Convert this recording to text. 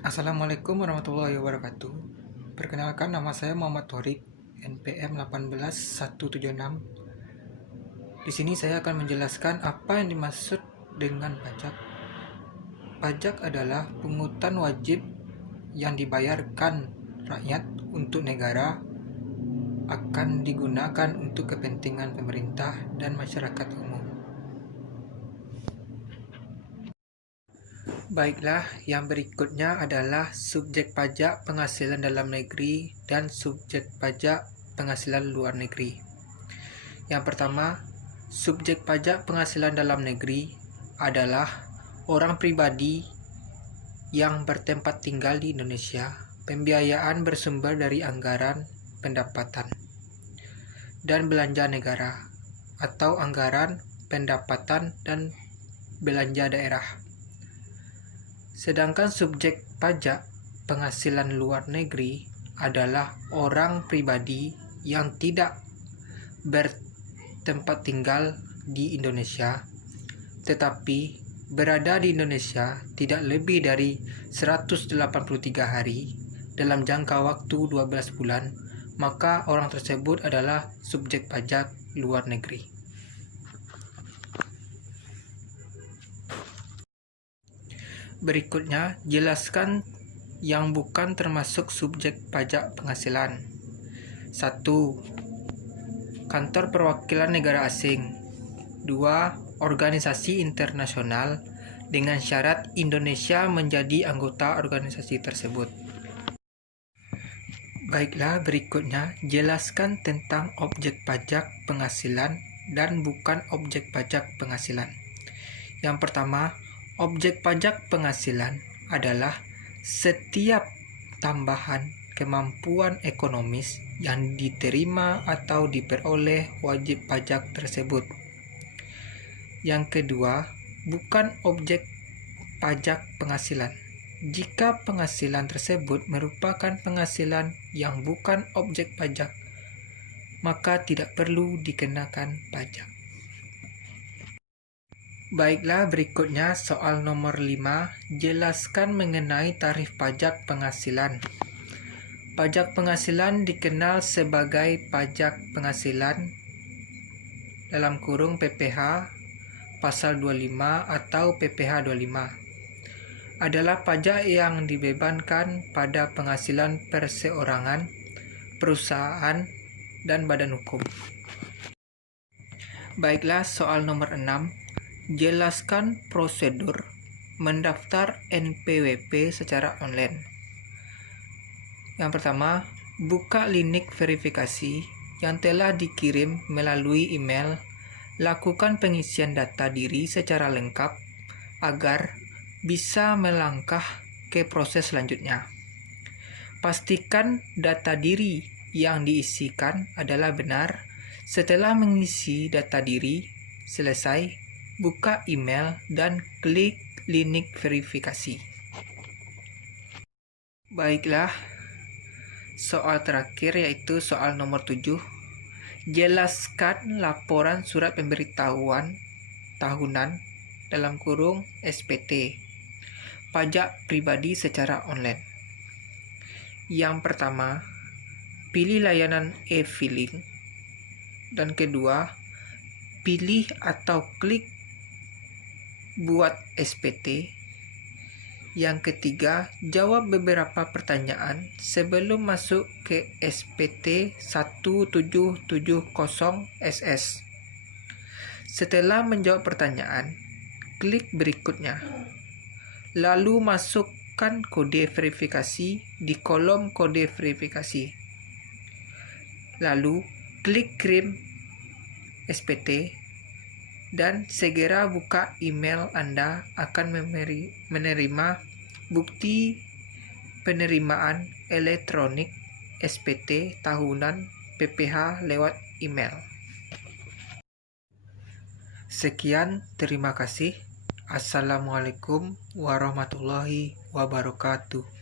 Assalamualaikum warahmatullahi wabarakatuh. Perkenalkan, nama saya Muhammad Thorik, NPM 18176. Di sini saya akan menjelaskan apa yang dimaksud dengan pajak. Pajak adalah pungutan wajib yang dibayarkan rakyat untuk negara, akan digunakan untuk kepentingan pemerintah dan masyarakat umum. Baiklah, yang berikutnya adalah subjek pajak penghasilan dalam negeri dan subjek pajak penghasilan luar negeri. Yang pertama, subjek pajak penghasilan dalam negeri adalah orang pribadi yang bertempat tinggal di Indonesia. Pembiayaan bersumber dari anggaran pendapatan dan belanja negara atau anggaran pendapatan dan belanja daerah. Sedangkan subjek pajak penghasilan luar negeri adalah orang pribadi yang tidak bertempat tinggal di Indonesia, tetapi berada di Indonesia tidak lebih dari 183 hari dalam jangka waktu 12 bulan, maka orang tersebut adalah subjek pajak luar negeri. Berikutnya, jelaskan yang bukan termasuk subjek pajak penghasilan. 1. Kantor perwakilan negara asing. 2. Organisasi internasional dengan syarat Indonesia menjadi anggota organisasi tersebut. Baiklah, berikutnya jelaskan tentang objek pajak penghasilan dan bukan objek pajak penghasilan. Yang pertama, objek pajak penghasilan adalah setiap tambahan kemampuan ekonomis yang diterima atau diperoleh wajib pajak tersebut. Yang kedua, bukan objek pajak penghasilan. Jika penghasilan tersebut merupakan penghasilan yang bukan objek pajak, maka tidak perlu dikenakan pajak. Baiklah, berikutnya soal nomor 5, jelaskan mengenai tarif pajak penghasilan. Pajak penghasilan dikenal sebagai pajak penghasilan dalam kurung PPh pasal 25 atau PPh 25. Adalah pajak yang dibebankan pada penghasilan perseorangan, perusahaan, dan badan hukum. Baiklah, soal nomor 6. Jelaskan prosedur mendaftar NPWP secara online. Yang pertama, buka link verifikasi yang telah dikirim melalui email. Lakukan pengisian data diri secara lengkap agar bisa melangkah ke proses selanjutnya. Pastikan data diri yang diisikan adalah benar. Setelah mengisi data diri selesai, buka email dan klik link verifikasi. Baiklah, soal terakhir yaitu soal nomor 7. Jelaskan laporan surat pemberitahuan tahunan dalam kurung SPT pajak pribadi secara online. Yang pertama, pilih layanan e-filing. Dan kedua, pilih atau klik buat SPT. Yang ketiga, jawab beberapa pertanyaan sebelum masuk ke SPT 1770SS. Setelah menjawab pertanyaan, klik berikutnya. Lalu masukkan kode verifikasi di kolom kode verifikasi. Lalu klik kirim SPT dan segera buka email Anda akan menerima bukti penerimaan elektronik SPT tahunan PPh lewat email. Sekian, terima kasih. Assalamualaikum warahmatullahi wabarakatuh.